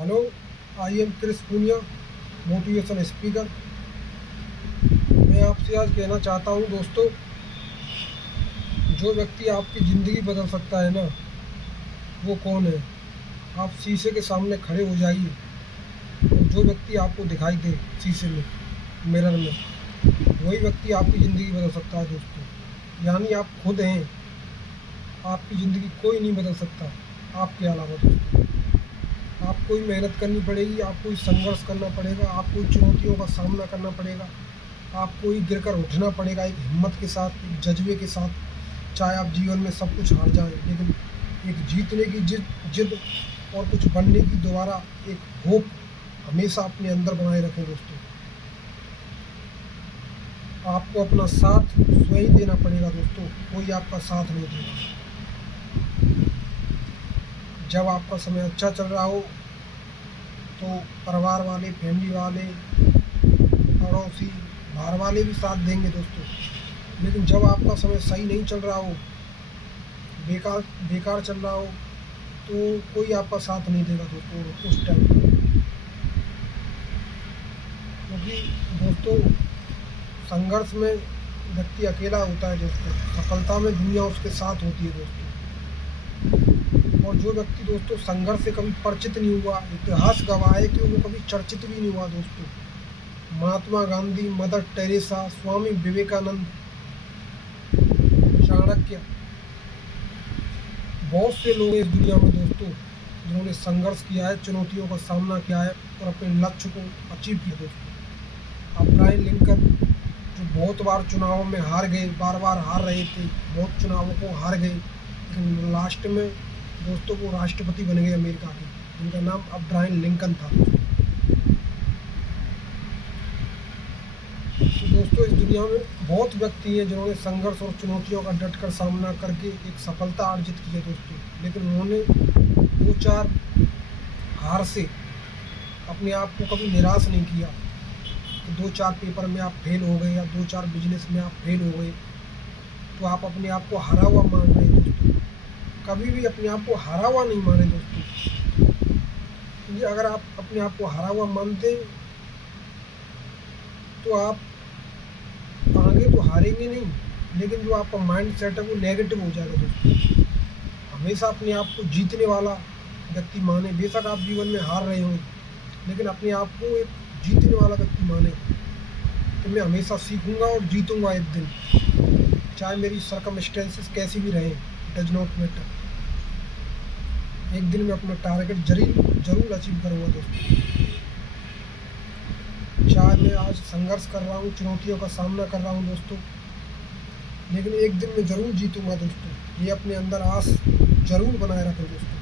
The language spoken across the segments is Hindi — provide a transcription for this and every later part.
Hello, I am Chris Poonia, motivation speaker. मैं आपसे आज कहना चाहता हूँ दोस्तों, जो व्यक्ति आपकी ज़िंदगी बदल सकता है ना, वो कौन है? आप शीशे के सामने खड़े हो जाइए और जो व्यक्ति आपको दिखाई दे शीशे में, मिरर में, वही व्यक्ति आपकी ज़िंदगी बदल सकता है दोस्तों। यानी आप खुद हैं, आपकी ज़िंदगी कोई नहीं बदल सकता आपके अलावा दोस्तों। आपको ही मेहनत करनी पड़ेगी, आपको ही संघर्ष करना पड़ेगा, आपको ही चुनौतियों का सामना करना पड़ेगा, आपको ही गिरकर उठना पड़ेगा एक हिम्मत के साथ, एक जज्बे के साथ। चाहे आप जीवन में सब कुछ हार जाएं, लेकिन एक जीतने की जिद और कुछ बनने की दोबारा एक होप हमेशा अपने अंदर बनाए रखें दोस्तों। आपको अपना साथ स्वयं देना पड़ेगा दोस्तों, कोई आपका साथ नहीं देगा। जब आपका समय अच्छा चल रहा हो तो परिवार वाले, फैमिली वाले, पड़ोसी, बाहर वाले भी साथ देंगे दोस्तों। लेकिन जब आपका समय सही नहीं चल रहा हो, बेकार बेकार चल रहा हो, तो कोई आपका साथ नहीं देगा दोस्तों उस टाइम पर। क्योंकि दोस्तों, संघर्ष में व्यक्ति अकेला होता है दोस्तों, सफलता में दुनिया उसके साथ होती है दोस्तों। और जो व्यक्ति दोस्तों संघर्ष से कभी परिचित नहीं हुआ, इतिहास गवाह है कि वो कभी चर्चित भी नहीं हुआ दोस्तों। महात्मा गांधी, मदर टेरेसा, स्वामी विवेकानंद, चाणक्य, बहुत से लोग हैं इस दुनिया में दोस्तों जिन्होंने संघर्ष किया है, चुनौतियों का सामना किया है और अपने लक्ष्य को अचीव किया दोस्तों। अब्राहम लिंकन, जो बहुत बार चुनावों में हार गए, बार बार हार रहे थे, बहुत चुनावों को हार गए, लेकिन लास्ट में दोस्तों वो राष्ट्रपति बन गए अमेरिका के, जिनका नाम अब्राहम लिंकन था दोस्तों। तो दोस्तों, इस दुनिया में बहुत व्यक्ति हैं जिन्होंने संघर्ष और चुनौतियों का डटकर सामना करके एक सफलता अर्जित की है दोस्तों। लेकिन उन्होंने दो चार हार से अपने आप को कभी निराश नहीं किया कि दो चार पेपर में आप फेल हो गए या दो चार बिजनेस में आप फेल हो गए तो आप अपने आप को हारा हुआ मान रहे हैं दोस्तों। कभी भी अपने आप को हारा हुआ नहीं माने दोस्तों, क्योंकि अगर आप अपने आप को हारा हुआ मानते तो आप आगे तो हारेंगे नहीं, लेकिन जो आपका माइंड सेट है वो नेगेटिव हो जाएगा दोस्तों। हमेशा अपने आप को जीतने वाला व्यक्ति माने। बेशक आप जीवन में हार रहे हो, लेकिन अपने आप को एक जीतने वाला व्यक्ति माने कि मैं हमेशा सीखूंगा और जीतूंगा एक दिन, चाहे मेरी सर्कमस्टेंसेस कैसी भी रहे, डज नॉट मैटर। एक दिन मैं अपना टारगेट जरूर अचीव करूंगा दोस्तों। चाहे मैं आज संघर्ष कर रहा हूँ, चुनौतियों का सामना कर रहा हूँ दोस्तों, लेकिन एक दिन मैं ज़रूर जीतूंगा दोस्तों। ये अपने अंदर आस जरूर बनाए रखें दोस्तों।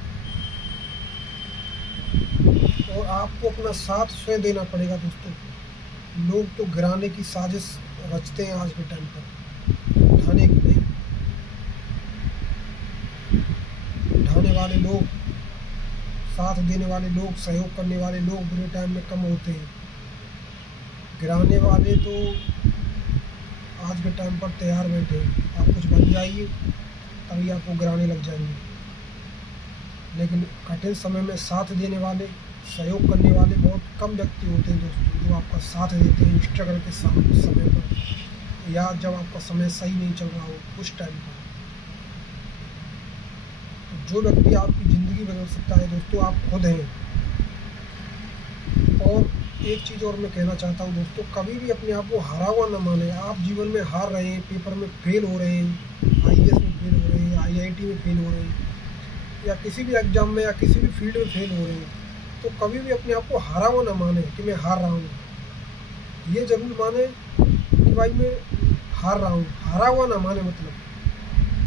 और आपको अपना साथ स्वयं देना पड़ेगा दोस्तों। लोग तो गिराने की साजिश रचते हैं आज के टाइम पर, उठाने की नहीं। उठाने वाले लोग, साथ देने वाले लोग, सहयोग करने वाले लोग बुरे टाइम में कम होते हैं। गिराने वाले तो आज के टाइम पर तैयार बैठे हैं। आप कुछ बन जाइए तभी आपको गिराने लग जाएंगे। लेकिन कठिन समय में साथ देने वाले, सहयोग करने वाले बहुत कम व्यक्ति होते हैं दोस्तों, जो आपका साथ देते हैं स्ट्रगल के समय पर, या जब आपका समय सही नहीं चल रहा हो उस टाइम पर। तो जो व्यक्ति आपकी ज़िंदगी बदल सकता है दोस्तों, आप खुद हैं। और एक चीज़ और मैं कहना चाहता हूँ दोस्तों, कभी भी अपने आप को हारा हुआ ना माने। आप जीवन में हार रहे हैं, पेपर में फेल हो रहे हैं, आईएएस में फेल हो रहे हैं, आईआईटी में फेल हो रहे हैं, या किसी भी एग्ज़ाम में या किसी भी फील्ड में फेल हो रहे हैं, तो कभी भी अपने आप को हारा हुआ ना माने कि मैं हार रहा हूँ। ये ज़रूर माने कि भाई मैं हार रहा हूँ। हारा हुआ ना माने मतलब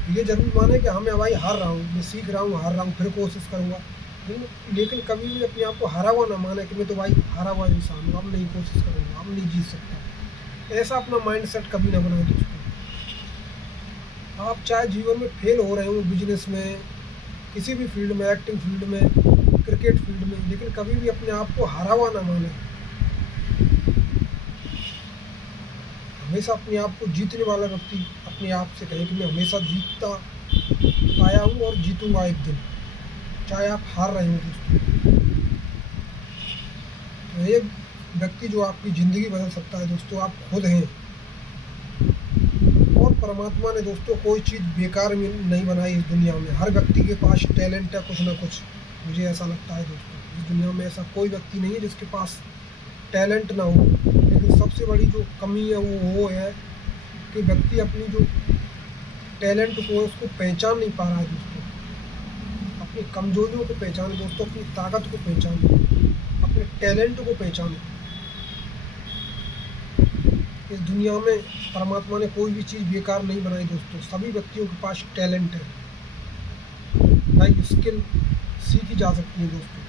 ये ज़रूर माने कि हाँ मैं भाई हार रहा हूँ, मैं सीख रहा हूँ, हार रहा हूँ, फिर कोशिश करूँगा। लेकिन कभी भी अपने आप को हारा हुआ ना माने कि मैं तो भाई हारा हुआ इंसान हूँ, अब नहीं कोशिश करूँगा, अब नहीं जीत सकता। ऐसा अपना माइंड सेट कभी ना बनाए दोस्तों। आप चाहे जीवन में फेल हो रहे हो, बिजनेस में, किसी भी फील्ड में, एक्टिंग फील्ड में, क्रिकेट फील्ड में, लेकिन कभी भी अपने आप को हारा हुआ ना माने। हमेशा अपने आप को जीतने वाला व्यक्ति अपने आप से कहे कि मैं हमेशा जीतता आया हूँ और जीतूंगा एक दिन, चाहे आप हार रहे हो दोस्तों। जो आपकी ज़िंदगी बदल सकता है दोस्तों, आप खुद हैं। और परमात्मा ने दोस्तों कोई चीज़ बेकार में नहीं बनाई इस दुनिया में। हर व्यक्ति के पास टैलेंट है कुछ ना कुछ, मुझे ऐसा लगता है दोस्तों। इस दुनिया में ऐसा कोई व्यक्ति नहीं है जिसके पास टैलेंट ना हो। लेकिन सबसे बड़ी जो कमी है वो है कि व्यक्ति अपनी जो टैलेंट को है उसको पहचान नहीं पा रहा है दोस्तों। अपनी कमजोरियों को पहचाने दोस्तों, अपनी ताकत को पहचाने, अपने टैलेंट को पहचाने। इस दुनिया में परमात्मा ने कोई भी चीज़ बेकार नहीं बनाई दोस्तों। सभी व्यक्तियों के पास टैलेंट है, नई स्किल सीखी जा सकती है दोस्तों,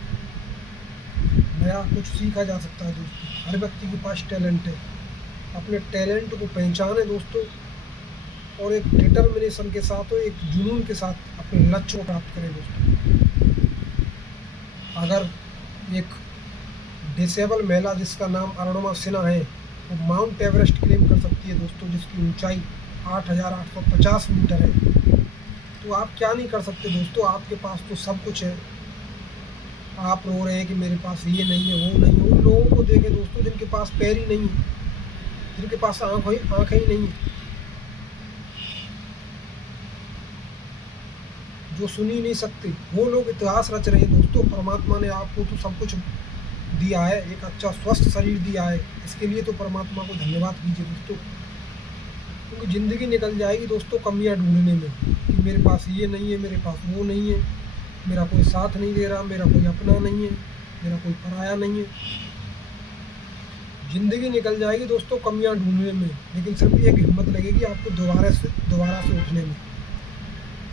नया कुछ सीखा जा सकता है दोस्तों। हर व्यक्ति के पास टैलेंट है। अपने टैलेंट को पहचाने दोस्तों, और एक डिटर्मिनेशन के साथ और एक जुनून के साथ अपने लक्ष्य को प्राप्त करें दोस्तों। अगर एक डिसेबल महिला जिसका नाम अरुणिमा सिन्हा है, वो माउंट एवरेस्ट क्लेम कर सकती है दोस्तों, जिसकी ऊंचाई 8,850 मीटर है, तो आप क्या नहीं कर सकते दोस्तों। आपके पास तो सब कुछ है। आप रो रहे हैं कि मेरे पास ये नहीं है वो नहीं है। उन लोगों को देखें दोस्तों जिनके पास पैर ही नहीं है, जिनके पास आँखें ही नहीं है, जो सुन ही नहीं सकते, वो लोग इतिहास रच रहे हैं दोस्तों। परमात्मा ने आपको तो सब कुछ दिया है, एक अच्छा स्वस्थ शरीर दिया है। इसके लिए तो परमात्मा को धन्यवाद कीजिए दोस्तों, क्योंकि ज़िंदगी निकल जाएगी दोस्तों कमियां ढूंढने में कि मेरे पास ये नहीं है, मेरे पास वो नहीं है, मेरा कोई साथ नहीं दे रहा, मेरा कोई अपना नहीं है, मेरा कोई पराया नहीं है। ज़िंदगी निकल जाएगी दोस्तों कमियां ढूंढने में, लेकिन सिर्फ एक हिम्मत लगेगी आपको दोबारा से उठने में।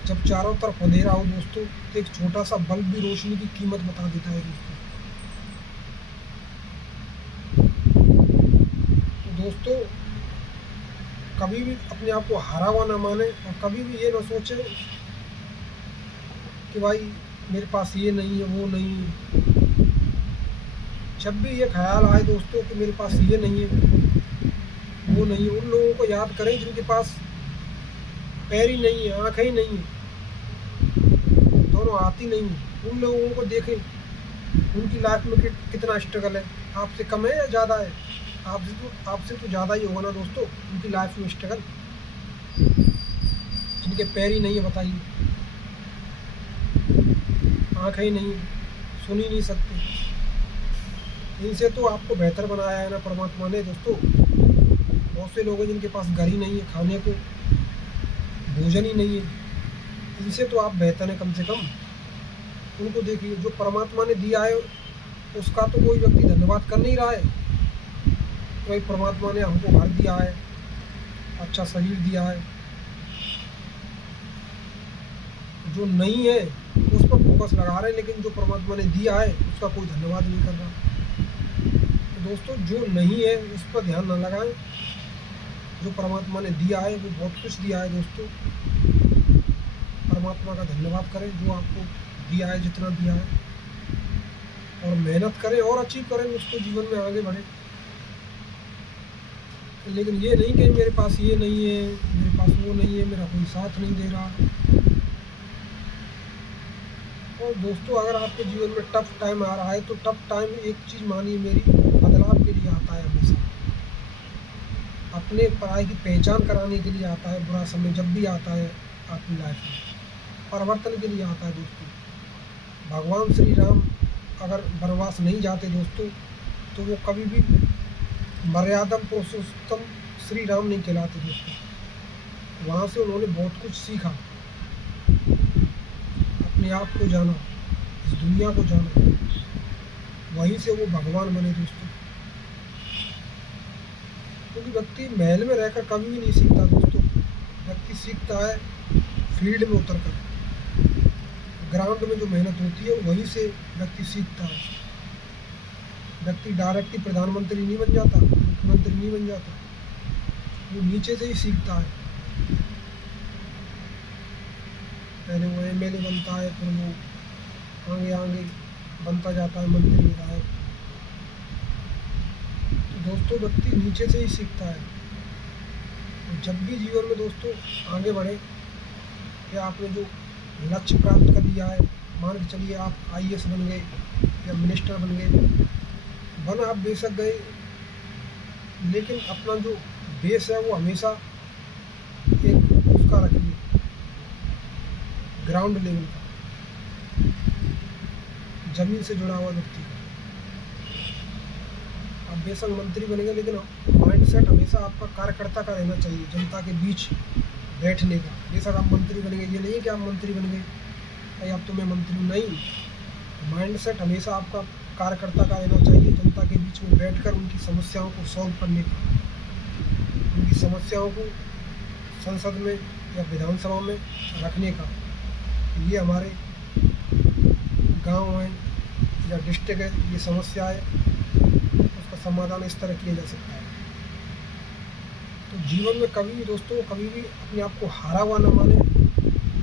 जब चारों तरफ अंधेरा हो दोस्तों, तो एक छोटा सा बल्ब भी रोशनी की कीमत बता देता है दोस्तों। तो दोस्तों कभी भी अपने आप को हारा हुआ ना माने, और कभी भी ये ना सोचे कि भाई मेरे पास ये नहीं है वो नहीं है। जब भी ये ख्याल आए दोस्तों कि मेरे पास ये नहीं है वो नहीं है, उन लोगों को याद करें जिनके पास पैर ही नहीं है, आँखें ही नहीं है, दोनों हाथ ही नहीं है। उन लोगों को देखें, उनकी लाइफ में कितना स्ट्रगल है। आपसे कम है या ज़्यादा है? आपसे तो ज़्यादा ही होगा ना दोस्तों उनकी लाइफ में स्ट्रगल, जिनके पैर ही नहीं है, बताइए, आँखें ही नहीं है, सुन ही नहीं सकते। इनसे तो आपको बेहतर बनाया है ना परमात्मा ने दोस्तों। बहुत से लोग हैं जिनके पास घर ही नहीं है, खाने को भोजन ही नहीं है। इनसे तो आप बेहतर हैं कम से कम। उनको देखिए, जो परमात्मा ने दिया है उसका तो कोई व्यक्ति धन्यवाद कर नहीं रहा है। तो भाई परमात्मा ने हमको घर दिया है, अच्छा शरीर दिया है, जो नहीं है उस पर फोकस लगा रहे हैं, लेकिन जो परमात्मा ने दिया है उसका कोई धन्यवाद नहीं कर रहा। तो दोस्तों जो नहीं है उस पर ध्यान न लगाएं। जो परमात्मा ने दिया है वो बहुत कुछ दिया है दोस्तों। परमात्मा का धन्यवाद करें जो आपको दिया है, जितना दिया है, और मेहनत करें और अचीव करें, उसको जीवन में आगे बढ़ें। लेकिन ये नहीं कि मेरे पास ये नहीं है, मेरे पास वो नहीं है, मेरा कोई साथ नहीं दे रहा। और दोस्तों अगर आपके जीवन में टफ टाइम आ रहा है तो टफ टाइम एक चीज़ मानिए मेरी, बदलाव के लिए आता है हमेशा, अपने पराई की पहचान कराने के लिए आता है। बुरा समय जब भी आता है आपकी लाइफ में, परिवर्तन के लिए आता है दोस्तों। भगवान श्री राम अगर वनवास नहीं जाते दोस्तों तो वो कभी भी मर्यादम पुरुषोत्तम श्री राम नहीं कहलाते दोस्तों। वहाँ से उन्होंने बहुत कुछ सीखा, अपने आप को जाना, इस दुनिया को जाना, वहीं से वो भगवान बने दोस्तों। क्योंकि व्यक्ति महल में रहकर कभी भी नहीं सीखता दोस्तों। व्यक्ति सीखता है फील्ड में उतर कर, ग्राउंड में जो मेहनत होती है वहीं से व्यक्ति सीखता है। व्यक्ति डायरेक्टली प्रधानमंत्री नहीं बन जाता, मुख्यमंत्री नहीं बन जाता, वो नीचे से ही सीखता है। पहले वो एमएलए बनता है, फिर वो आगे आगे बनता जाता है मंत्री विधायक। तो दोस्तों व्यक्ति नीचे से ही सीखता है। तो जब भी जीवन में दोस्तों आगे बढ़े, या आपने जो लक्ष्य प्राप्त कर लिया है, मान के चलिए आप आईएएस बन गए या मिनिस्टर बन गए, बन आप बेशक गए, लेकिन अपना जो बेस है वो हमेशा एक उसका रखिए, ग्राउंड लेवल का, जमीन से जुड़ा हुआ व्यक्ति का। आप बेशक मंत्री बनेंगे, लेकिन माइंडसेट हमेशा आपका कार्यकर्ता का रहना चाहिए, जनता के बीच बैठने का। बेशक आप मंत्री बनेंगे, ये नहीं है कि आप मंत्री बन गए भाई अब तो मैं मंत्री हूँ, नहीं। माइंडसेट हमेशा आपका कार्यकर्ता का रहना चाहिए, जनता के बीच में बैठकर उनकी समस्याओं को सॉल्व करने का, उनकी समस्याओं को संसद में या विधानसभा में रखने का। ये हमारे गांव है या डिस्ट्रिक्ट है, ये समस्या है, उसका समाधान इस तरह किया जा सकता है। तो जीवन में कभी भी दोस्तों, कभी भी अपने आप को हारा हुआ न माने।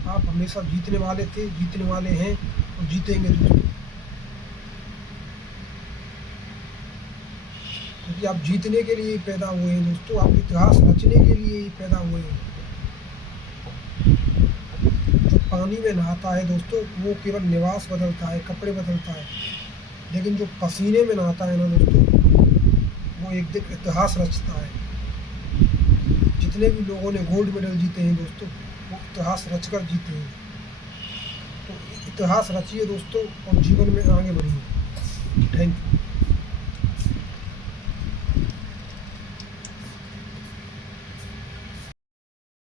आप हमेशा जीतने वाले थे, जीतने वाले हैं और जीतेंगे दोस्तों, क्योंकि आप जीतने के लिए ही पैदा हुए हैं दोस्तों, आप इतिहास रचने के लिए ही पैदा हुए हैं। जो पानी में नहाता है दोस्तों, वो केवल लिबास बदलता है, कपड़े बदलता है, लेकिन जो पसीने में नहाता है ना दोस्तों, वो एक दिन इतिहास रचता है। जितने भी लोगों ने गोल्ड मेडल जीते हैं दोस्तों, वो इतिहास रचकर जीते हैं। तो इतिहास रचिए दोस्तों और जीवन में आगे बढ़िए। Thank you.